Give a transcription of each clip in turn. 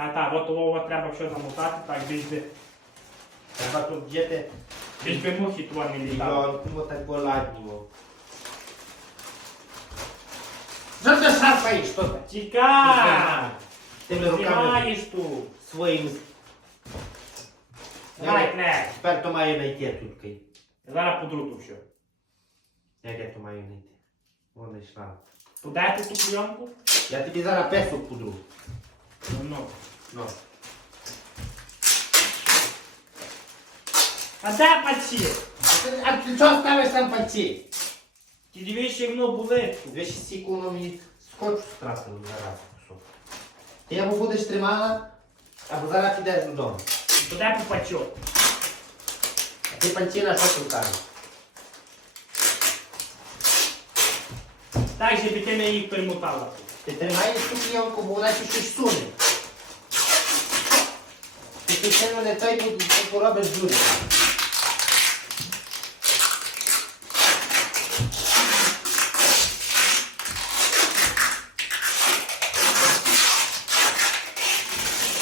Та-та, от того треба все замотати, так більш би, Треба тут вдіти більш би мухи туди не літали. мільйон, так поладніво. Що ти шарпаєш, що ти? Тікай! Тими руками тут. своїми. Давай. Тепер то маю знайти тут. зараз подру тут все. Як я то маю знайти? Вона йшла. Подайте ту кльонку? Я тобі зараз песок подру. Ну. Ну. А де пальці? А ти чого ставиш там пальці? Ті дивіться, як воно були. Дві сіку воно мені скотч стратило зараз. Ти або будеш тримала, або зараз підеш додому. Туди по пачок. А ти пальці на що ти кажеш? Так, щоб ти не їх перемотала. Ти тримаєш цю клійонку, бо вона ще щось суне. Ти постійно не той будь- ти поробиш дуже.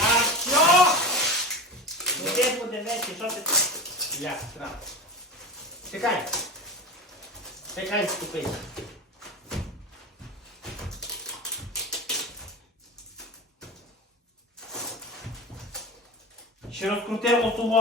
А що? Ну ти подивися, що ти... Я, страх. Чекай. Чекай, ступи. Je vais compter en tout.